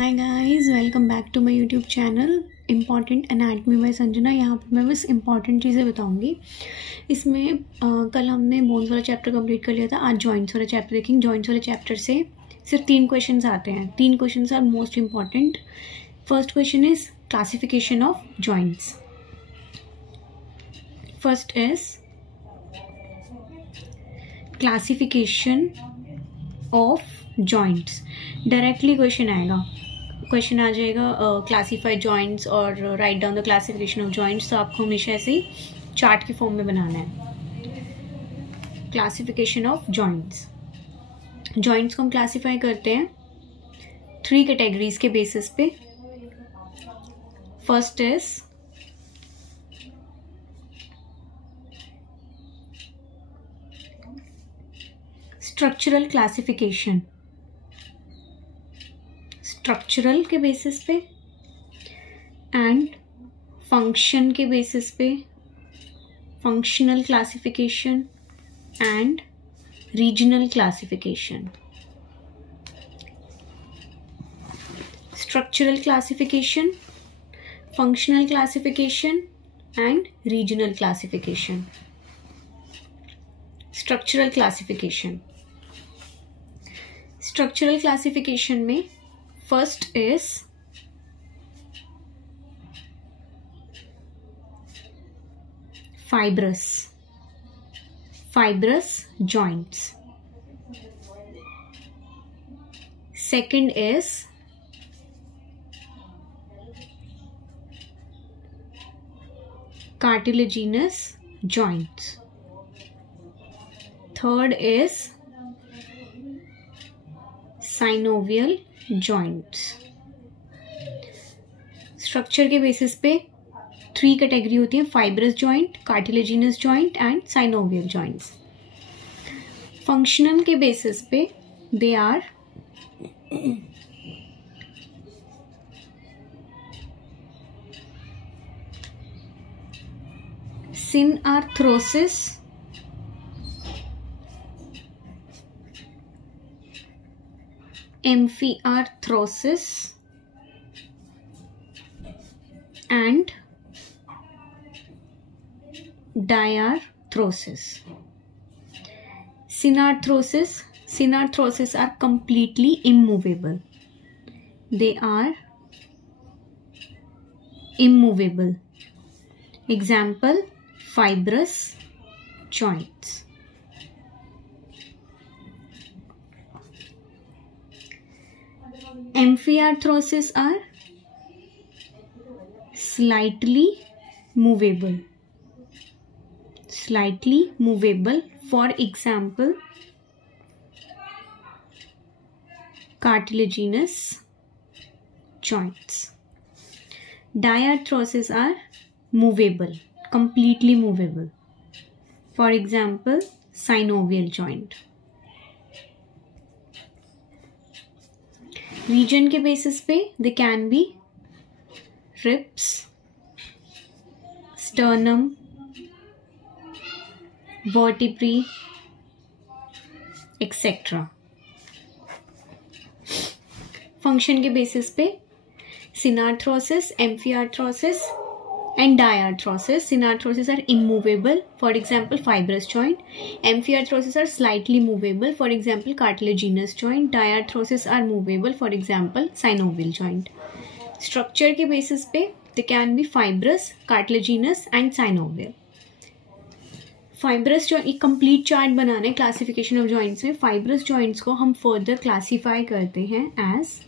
Hi guys, welcome back to my YouTube channel important anatomy by Sanjana. यहाँ पर मैं बस इम्पॉर्टेंट चीज़ें बताऊँगी। इसमें कल हमने बोन्स वाला चैप्टर कंप्लीट कर लिया था, आज जॉइंट्स वाला चैप्टर देखेंगे। जॉइंट्स वाले चैप्टर से सिर्फ 3 क्वेश्चन आते हैं। 3 question are most important. First question is classification of joints. First is classification of joints. Directly question आ जाएगा क्लासीफाई जॉइंट्स और write down the classification of joints. तो आपको हमेशा ऐसे ही चार्ट की फॉर्म में बनाना है। क्लासिफिकेशन ऑफ जॉइंट्स को हम क्लासीफाई करते हैं 3 कैटेगरीज के बेसिस पे। First is structural classification. Structural के बेसिस पे एंड फंक्शन के बेसिस पे functional classification and regional classification. Structural classification, functional classification and regional classification. Structural classification में first is fibrous joints. Second is cartilaginous joints. Third is synovial joints. Structure के basis पे 3 category होती है, fibrous joint, cartilaginous joint and synovial joints. Functional के basis पे they are synarthrosis, amphiarthrosis and diarthrosis. Synarthrosis are completely immovable. They are immovable. Example, fibrous joints. Amphiarthrosis are slightly movable. For example, cartilaginous joints. Diarthrosis are movable, completely movable. For example, synovial joint. Region के basis पे they can be ribs, sternum, vertebrae, etc. Function के basis पे synarthrosis, amphiarthrosis and diarthrosis. Synarthrosis are immovable, for example fibrous joint. Amphiarthrosis are slightly movable, for example cartilaginous joint. Diarthrosis are movable, for example synovial joint. Structure के basis पे दे can B fibrous, cartilaginous and synovial. Fibrous joint, एक complete chart बनाना है classification of joints में। Fibrous joints को हम further classify करते हैं as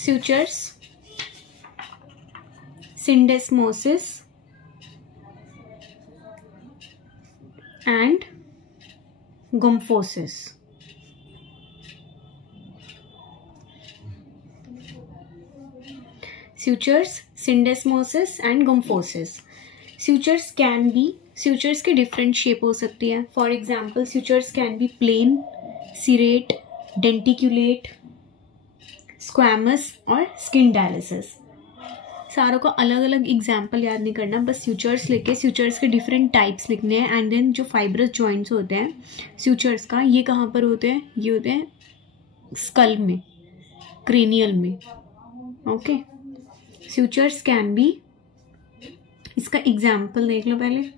sutures, syndesmosis and gymphosis. Sutures, syndesmosis and gymphosis. Sutures can be sutures की different shape हो सकती है. For example sutures can be plane, serrate, denticulate, squamous और स्किन डायलिसिस. सारों का अलग अलग एग्जाम्पल याद नहीं करना, बस स्यूचर्स लेके स्यूचर्स के डिफरेंट टाइप्स लिखने हैं. एंड देन जो फाइब्रस जॉइंट्स होते हैं स्यूचर्स का, ये कहाँ पर होते हैं? ये होते हैं स्कल में, क्रेनियल में. ओके, स्यूचर्स कैन बी, इसका एग्जाम्पल देख लो पहले.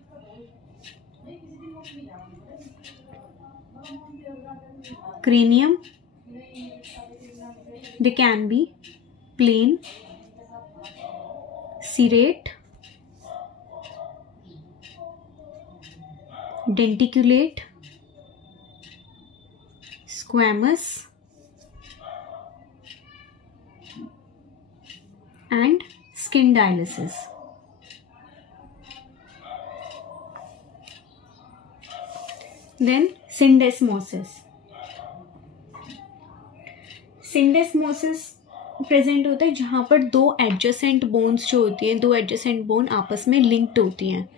cranium, they can be plain, serrate, denticulate, squamous and skin dialysis. Then syndesmosis. Syndesmosis present होता है जहाँ पर दो एडजेसेंट बोन्स जो होती हैं, दो एडजेसेंट बोन आपस में लिंक्ड होती हैं.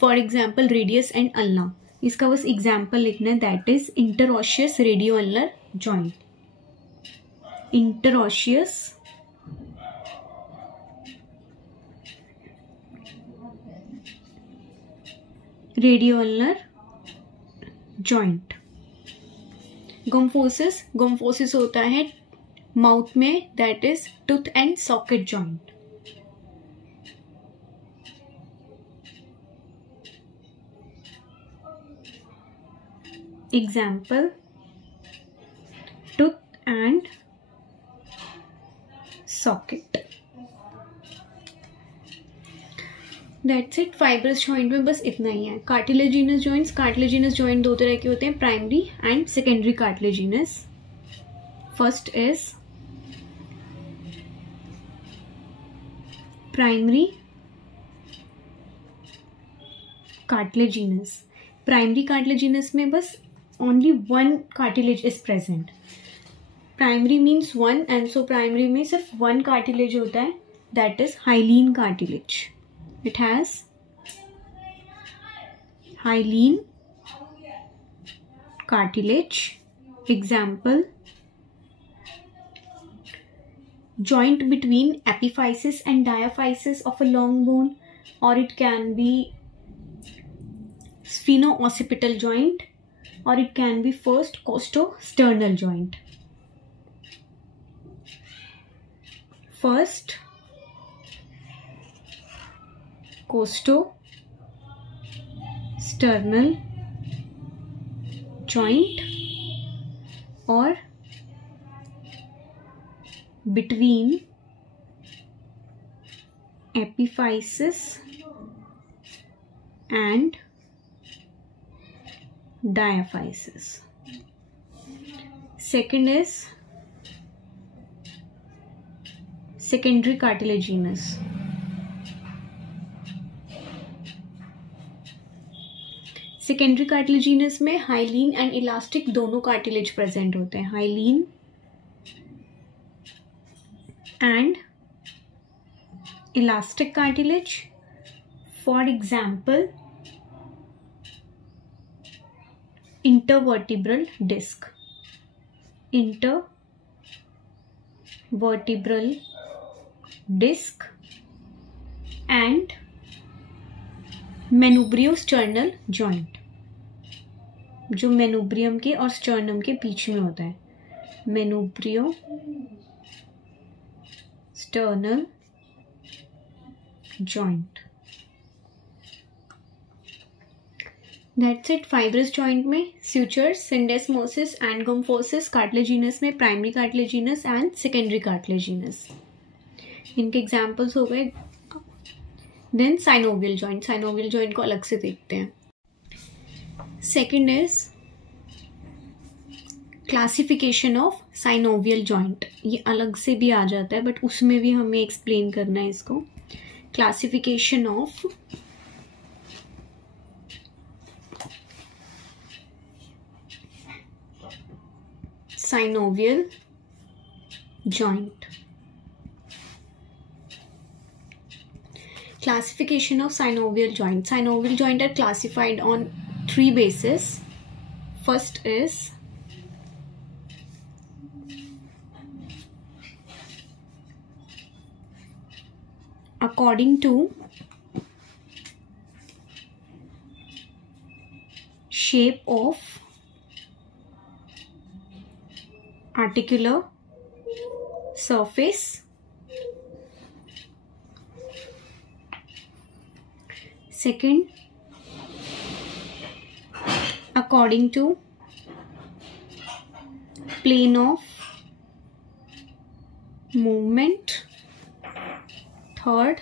For example radius and ulna. इसका बस एग्जांपल लिखना है, that is interosseous radio ulnar joint. Interosseous radio ulnar joint. Gomphosis, gomphosis होता है माउथ में, that is tooth and socket joint. Example tooth and socket. That's it. Fibrous joint में बस इतना ही है. कार्टिलेजिनस जॉइंट्स, कार्टिलेजिनस जॉइंट दो तरह के होते हैं, primary and secondary cartilaginous. First is primary cartilaginous. Primary cartilaginous में बस only one cartilage is present. Primary means one, and so primary में सिर्फ वन कार्टिलेज होता है, that is hyaline cartilage. It has hyaline cartilage. Example, joint between epiphysis and diaphysis of a long bone, or it can be spheno-occipital joint, or it can be first costosternal joint. First costosternal joint, or between epiphysis and diaphysis. Second is secondary cartilaginous. Secondary cartilaginous में hyaline and elastic दोनों cartilage present होते हैं. Hyaline and elastic cartilage. For example intervertebral disc. Intervertebral disc and manubriosternal joint, जो manubrium के और sternum के बीच में होता है. Manubriosternal joint. That's it. Fibrous joint में sutures, syndesmosis and gomphosis. Cartilaginous में primary cartilaginous and secondary cartilaginous. इनके एग्जाम्पल्स हो गए. Then synovial joint. Synovial joint को अलग से देखते हैं. Second is classification of synovial joint. ये अलग से भी आ जाता है, बट उसमें भी हमें एक्सप्लेन करना है इसको. Classification of synovial joint. Classification of synovial joint. Synovial joint are classified on 3 bases. First is according to shape of articular surface. Second, according to plane of movement. Third,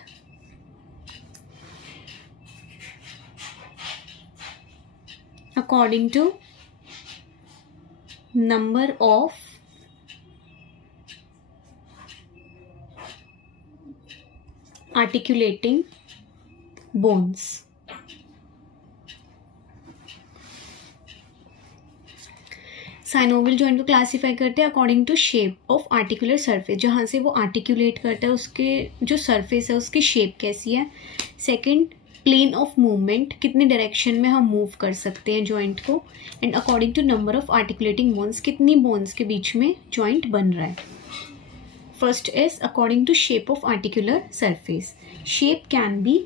according to number of articulating bones. Synovial joint को classify करते हैं according to shape of articular surface, जहाँ से वो articulate करता है उसके जो सरफेस है उसकी शेप कैसी है. सेकंड, प्लेन ऑफ मूवमेंट, कितने डायरेक्शन में हम मूव कर सकते हैं जॉइंट को. And according to number of articulating bones, कितनी बोन्स के बीच में जॉइंट बन रहा है. First is according to shape of articular surface. Shape can be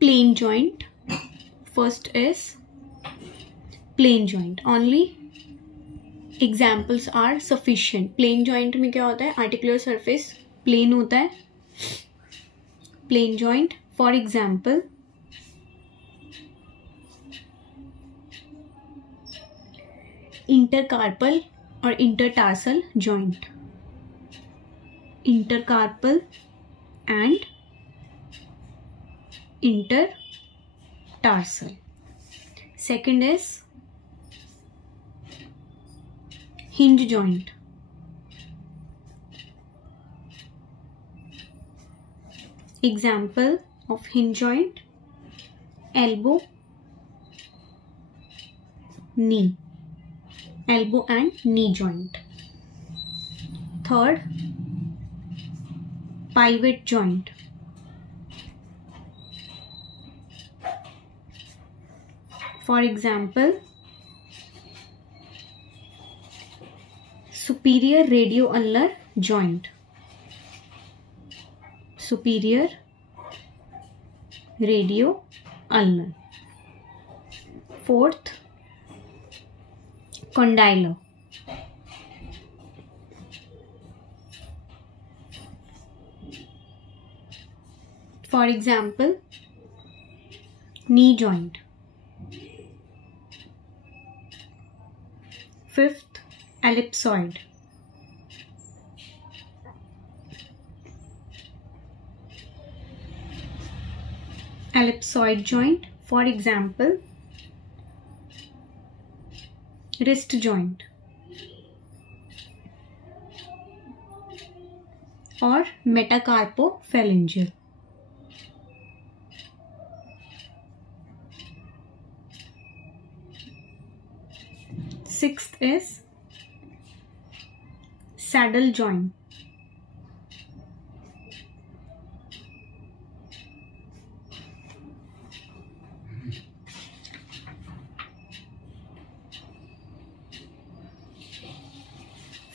plane joint. First is plane joint. Only examples are sufficient. Plane joint में क्या होता है, आर्टिकुलर सरफेस प्लेन होता है. Plane joint for example intercarpal और intertarsal joint. Intercarpal and intertarsal. Second is hinge joint. Example of hinge joint: elbow, knee, elbow and knee joint. Third, pivot joint. For example, superior radioulnar joint. Superior radioulnar. Fourth, condylar. For example, knee joint. Fifth, ellipsoid. Ellipsoid joint, for example, wrist joint or metacarpophalangeal. Sixth is saddle joint.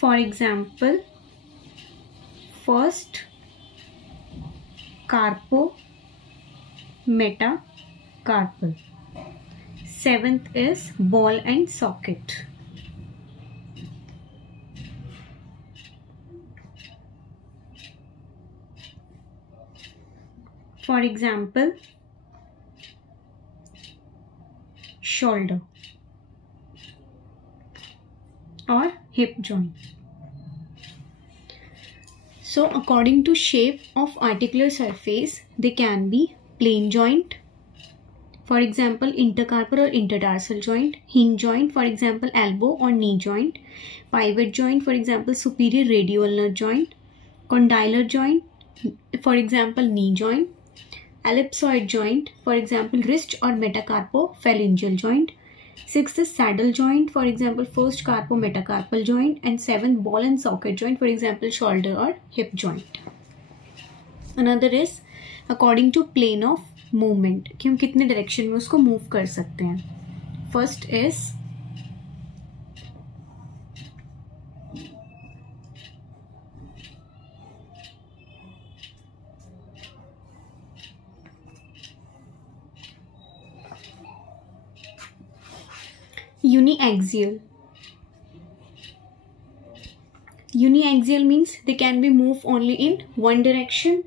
For example, first carpo, metacarpal. Seventh is ball and socket. For example, shoulder or hip joint. So according to shape of articular surface, they can be plane joint, for example intercarpal or intertarsal joint, hinge joint, for example elbow or knee joint, pivot joint, for example superior radioulnar joint, condylar joint, for example knee joint, ellipsoid joint, for example wrist or metacarpophalangeal joint. Sixth is saddle joint, for example first carpo-metacarpal joint, and seventh ball and socket joint, for example shoulder or hip joint. Another is according to plane of movement, कि हम कितने direction में उसको move कर सकते हैं. First is uniaxial. Uniaxial means they can be moved only in one direction,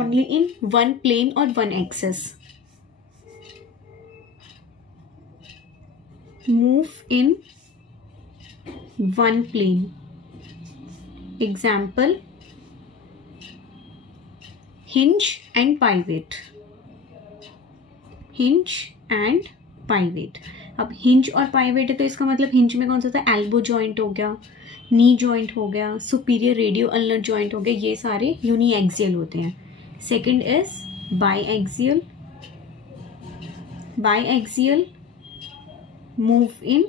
only in one plane or one axis. Move in one plane. Example, hinge and pivot. Hinge and pivot. अब hinge और pivot है तो इसका मतलब hinge में कौन सा था, एल्बो जॉइंट हो गया, नी जॉइंट हो गया, सुपीरियर रेडियो अल्नर जॉइंट हो गया, ये सारे यूनिएक्सियल होते हैं. Second is biaxial. Biaxial move in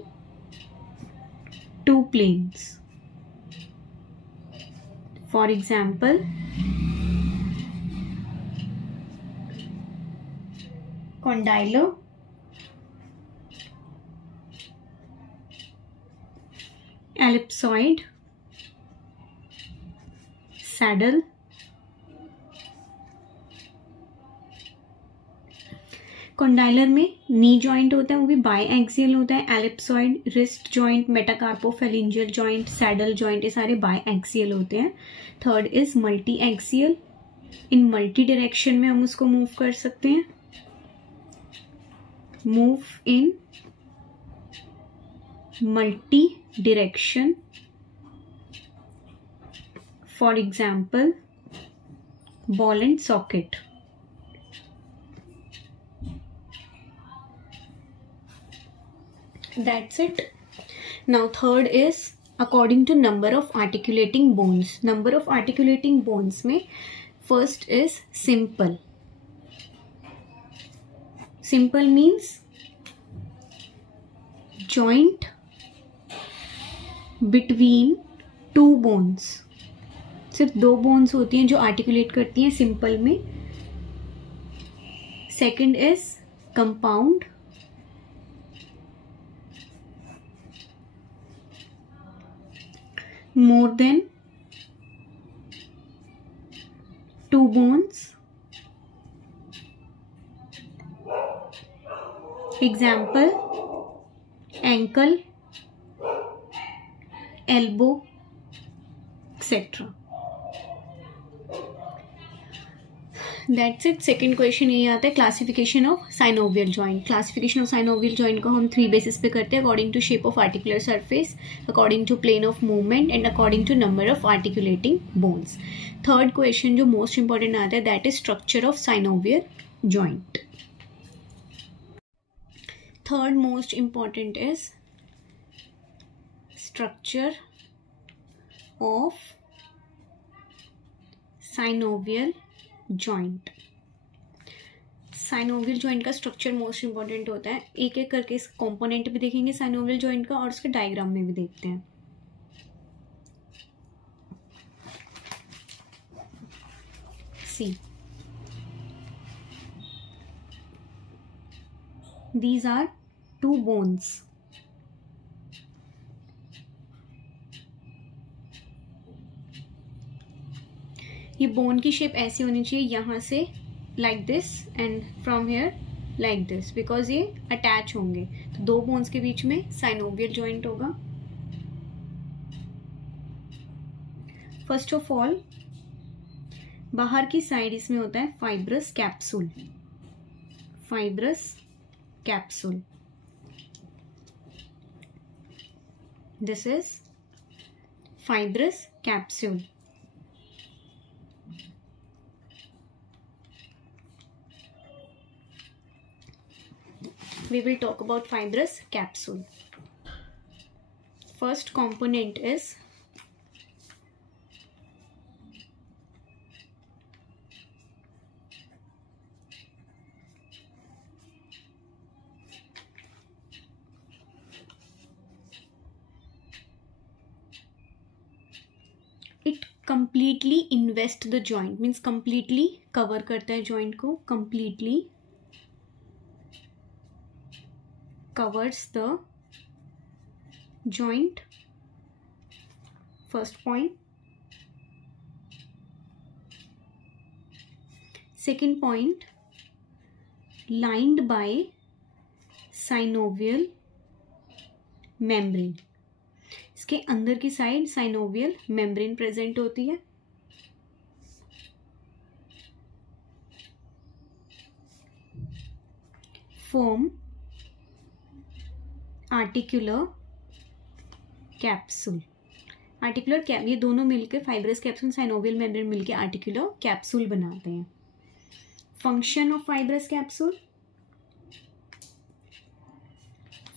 two planes. For example condylar, ellipsoid, saddle, condylar में नी जॉइंट होता है, वो भी बाई एक्सियल होता है. Ellipsoid wrist joint, metacarpophalangeal joint, saddle joint, ये सारे बाई एक्सियल होते हैं. Third is multiaxial. इन मल्टी डायरेक्शन में हम उसको मूव कर सकते हैं. Move in multi direction. For example, ball and socket. That's it. Now third is according to number of articulating bones. Number of articulating bones में first is simple. Simple means joint between two bones. सिर्फ दो bones होती हैं जो articulate करती हैं simple में. Second is compound. More than two bones. Example ankle, elbow, etc. That's it. Second question ये आता है classification of synovial joint. Classification of synovial joint को हम 3 बेसिस पे करते हैं, according to shape of articular surface, according to plane of movement and according to number of articulating bones. Third question जो most important आता है that is structure of synovial joint. Third most important is structure of synovial joint. Synovial joint का structure most important होता है. एक एक करके इस कंपोनेंट भी देखेंगे साइनोवियल जॉइंट का और उसके डायग्राम में भी देखते हैं. सी, these are two bones. ये बोन की शेप ऐसी होनी चाहिए, यहाँ से like this and from here like this, because ये अटैच होंगे. तो दो बोन्स के बीच में साइनोवियल जॉइंट होगा. फर्स्ट ऑफ ऑल बाहर की साइड इसमें होता है fibrous capsule. Fibrous capsule, this is fibrous capsule. We will talk about fibrous capsule. First component is it completely invest the joint means completely cover करता है joint को, completely covers the joint, first point. Second point, lined by synovial membrane. इसके अंदर की side synovial membrane present होती है. Form articular capsule. Articular cap, ये दोनों मिलकर फाइब्रस कैप्सूल साइनोवियल मेम्ब्रेन मिलकर आर्टिकुलर कैप्सूल बनाते हैं. Function of fibrous capsule,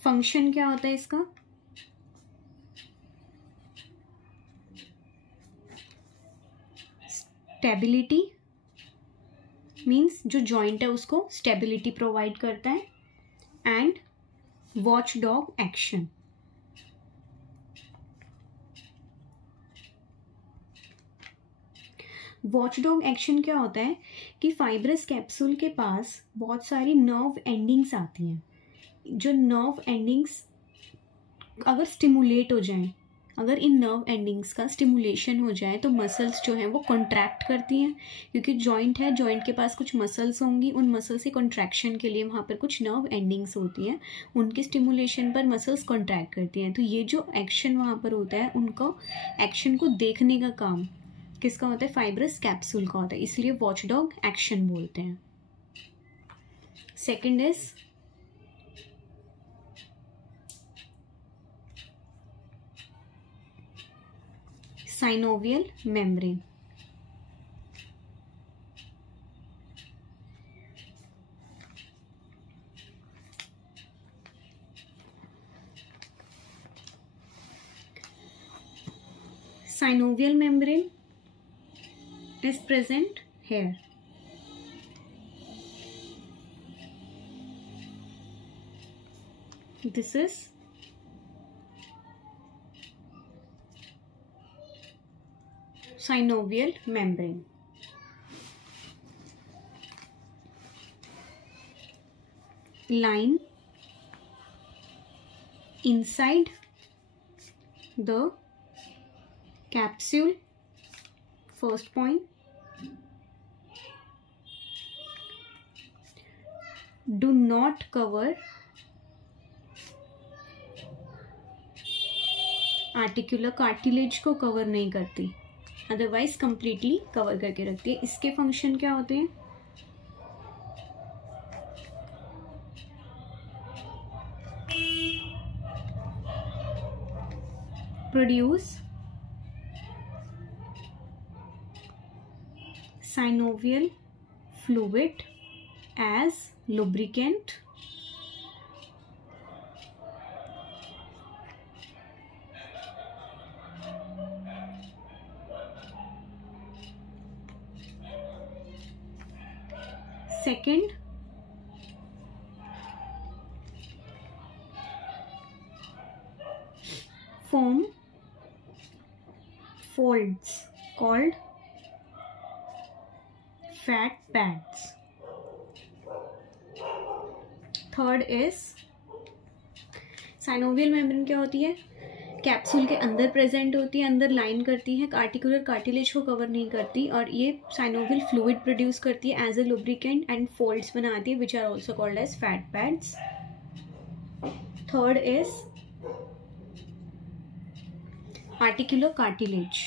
function क्या होता है इसका? स्टेबिलिटी मीन्स जो जॉइंट है उसको स्टेबिलिटी प्रोवाइड करता है. And watch dog action. Watchdog action क्या होता है कि फाइब्रस कैप्सूल के पास बहुत सारी नर्व एंडिंग्स आती हैं. जो नर्व एंडिंग्स अगर स्टिमुलेट हो जाएं, अगर इन नर्व एंडिंग्स का स्टिमुलेशन हो जाए तो मसल्स जो हैं वो कॉन्ट्रैक्ट करती हैं, क्योंकि जॉइंट है, जॉइंट के पास कुछ मसल्स होंगी, उन मसल से कॉन्ट्रैक्शन के लिए वहाँ पर कुछ नर्व एंडिंग्स होती हैं, उनके स्टिमुलेशन पर मसल्स कॉन्ट्रैक्ट करती हैं. तो ये जो एक्शन वहाँ पर होता है, उनको एक्शन को देखने का काम किसका होता है? फाइब्रस कैप्सूल का होता है, इसलिए वॉचडॉग एक्शन बोलते हैं. Second is synovial membrane. Synovial membrane is present here. This is synovial membrane. Line inside the capsule, first point. Do not cover articular cartilage को कवर नहीं करती, अदरवाइज कंप्लीटली कवर करके रखती है. इसके फंक्शन क्या होते हैं? Produce synovial fluid as lubricant, second form folds called fat pads. Third is synovial membrane क्या होती है? कैप्सूल के अंदर प्रेजेंट होती है, अंदर लाइन करती है, आर्टिकुलर कार्टिलेज को कवर नहीं करती, और ये साइनोवियल फ्लूइड प्रोड्यूस करती है as a lubricant and folds बनाती है which are also called as fat pads. Third is articular cartilage.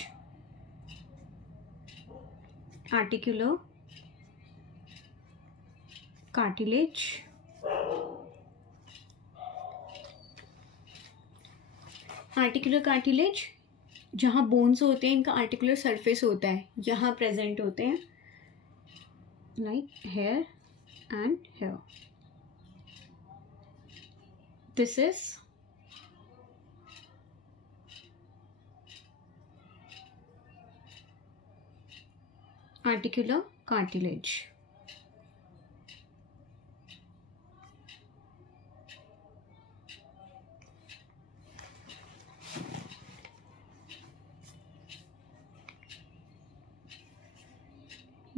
Articular cartilage articular cartilage जहाँ बोन्स होते हैं, इनका आर्टिकुलर सरफेस होता है, यहाँ प्रेजेंट होते हैं, like here and here. This is articular cartilage.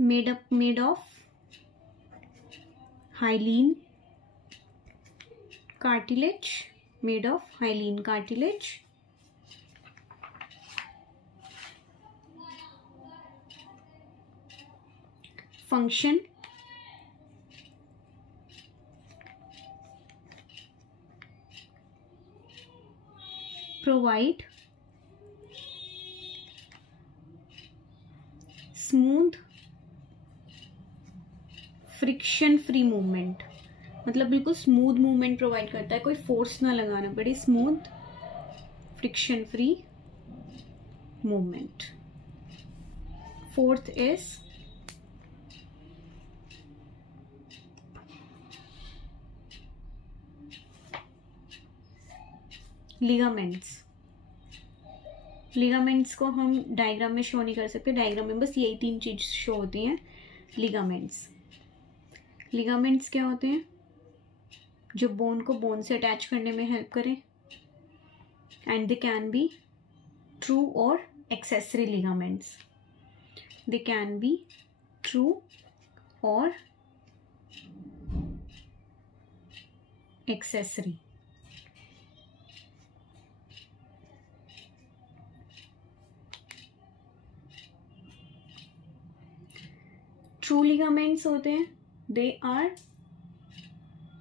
made of hyaline cartilage, made of hyaline cartilage. Function, provide smooth friction free movement, मतलब बिल्कुल स्मूथ मूवमेंट प्रोवाइड करता है, कोई फोर्स ना लगाना पड़े, smooth friction free movement. Fourth is ligaments. Ligaments को हम डायग्राम में शो नहीं कर सकते, डायग्राम में बस यही 3 चीज शो होती हैं. लिगामेंट्स, लिगामेंट्स क्या होते हैं? जो बोन को बोन से अटैच करने में हेल्प करें. And they can be true और accessory ligaments. They can be true और एक्सेसरी. ट्रू लिगामेंट्स होते हैं, they are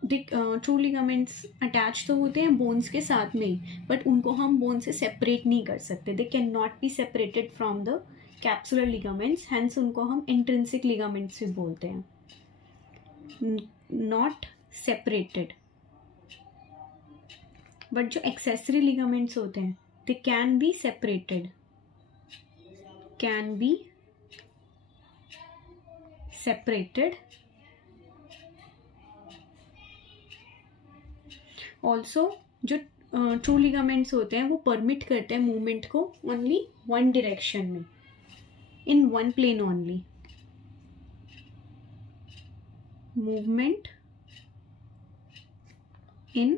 true ligaments attach तो होते हैं बोन्स के साथ में ही, बट उनको हम बोन से सेपरेट नहीं कर सकते. They can not be separated from the capsular ligaments, hence उनको हम इंट्रिंसिक लिगामेंट्स भी बोलते हैं. Not separated. बट जो एक्सेसरी लिगामेंट्स होते हैं, they can be separated, can be separated. Also जो ट्रू लिगामेंट्स होते हैं वो परमिट करते हैं मूवमेंट को ओनली वन डायरेक्शन में, in one plane only. Movement in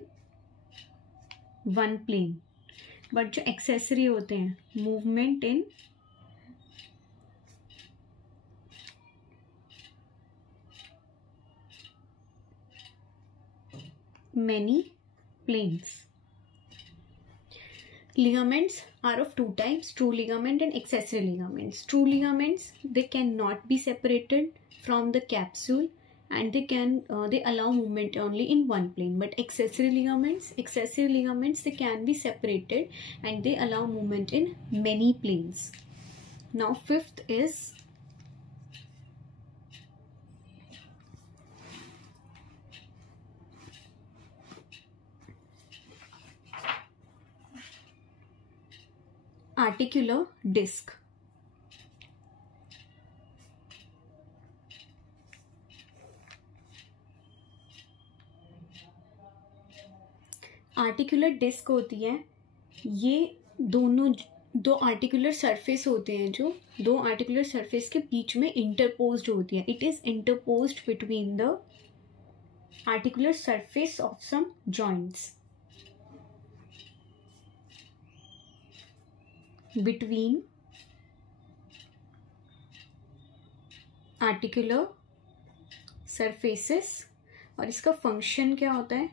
one plane. But जो एक्सेसरी होते हैं, movement in many planes. Ligaments are of 2 types, true ligament and accessory ligaments. True ligaments, they cannot be separated from the capsule and they allow movement only in one plane. But accessory ligaments, they can be separated and they allow movement in many planes. Now fifth is articular disc. Articular disc होती है, ये दो articular surface होते हैं, जो 2 articular surface के बीच में इंटरपोज्ड होती है. It is interposed between the articular surface of some joints. Between articular surfaces. और इसका फंक्शन क्या होता है?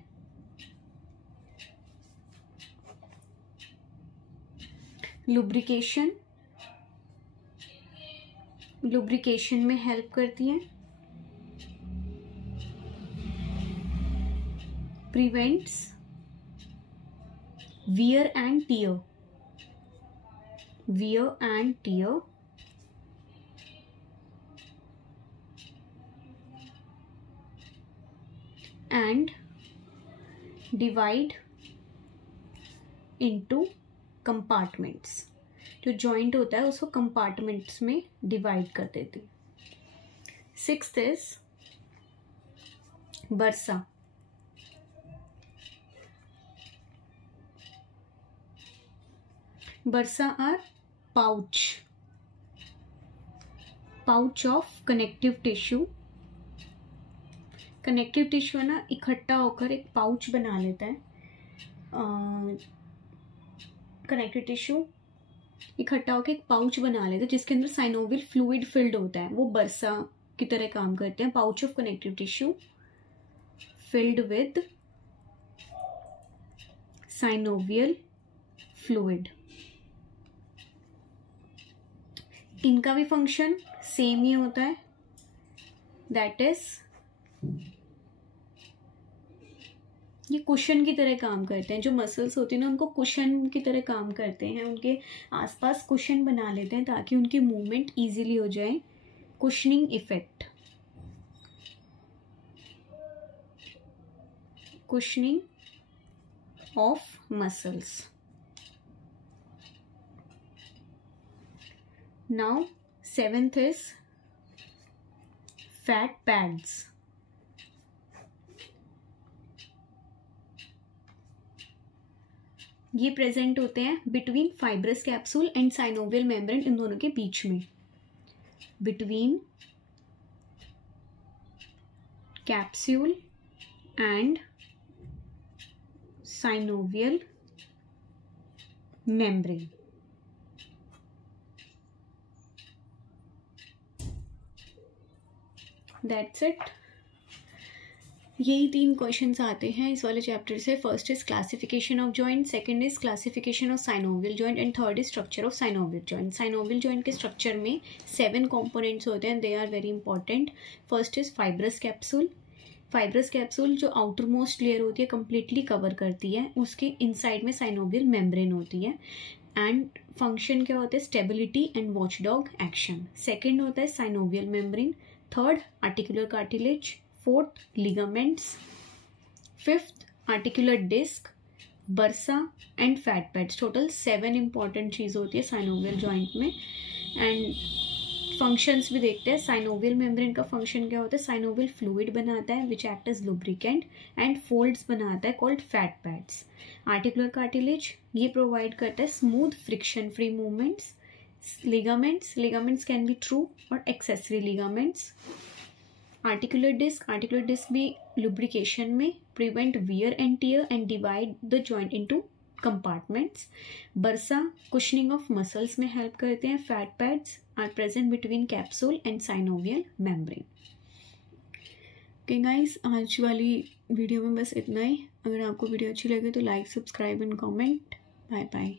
लुब्रिकेशन में हेल्प करती है. Prevents wear and tier, and divide into compartments. जो जॉइंट होता है उसको कंपार्टमेंट्स में डिवाइड कर देती. 6th is bursa. Bursa are pouch of connective tissue. Connective tissue है ना, इकट्ठा होकर एक पाउच बना लेता है. कनेक्टिव टिश्यू इकट्ठा होकर एक पाउच बना लेते हैं जिसके अंदर साइनोवियल फ्लूइड फिल्ड होता है, वो बर्सा की तरह काम करते हैं। Pouch of connective tissue filled with synovial fluid. इनका भी फंक्शन सेम ही होता है, दैट इज ये कुशन की तरह काम करते हैं। जो मसल्स होती है ना उनको कुशन की तरह काम करते हैं, उनके आसपास कुशन बना लेते हैं ताकि उनकी मूवमेंट इजीली हो जाए। Cushioning effect, cushioning of muscles. Now seventh is fat pads. ये प्रेजेंट होते हैं between fibrous capsule and synovial membrane, इन दोनों के बीच में। Between capsule and synovial membrane. That's it. यही 3 क्वेश्चंस आते हैं इस वाले चैप्टर से। First is classification of joint, second is classification of synovial joint and third is structure of synovial joint. Synovial joint के स्ट्रक्चर में 7 कंपोनेंट्स होते हैं, they are very important. First is fibrous capsule. Fibrous capsule जो outer most layer होती है completely cover करती है, उसके इनसाइड में साइनोवियल मेम्ब्रेन होती है। एंड फंक्शन क्या होता है, stability and watchdog action. Second होता है synovial membrane. Third articular cartilage. Fourth ligaments. Fifth articular disc, bursa and fat pads. Total 7 important चीज होती है साइनोवियल जॉइंट में। एंड फंक्शंस भी देखते हैं। साइनोवियल मेम्ब्रेन का फंक्शन क्या होता है, साइनोवियल फ्लूइड बनाता है which act as lubricant, and folds बनाता है called fat pads. Articular cartilage ये प्रोवाइड करता है smooth friction free movements. Ligaments can be true और एक्सेसरी लिगामेंट्स। आर्टिकुलर डिस्क भी लुब्रिकेशन में prevent wear and tear and divide the joint into compartments. Bursa cushioning of muscles में help करते हैं। Fat pads are present between capsule and synovial membrane. Okay guys, आज वाली video में बस इतना ही। अगर आपको वीडियो अच्छी लगे तो like, subscribe and comment. Bye bye.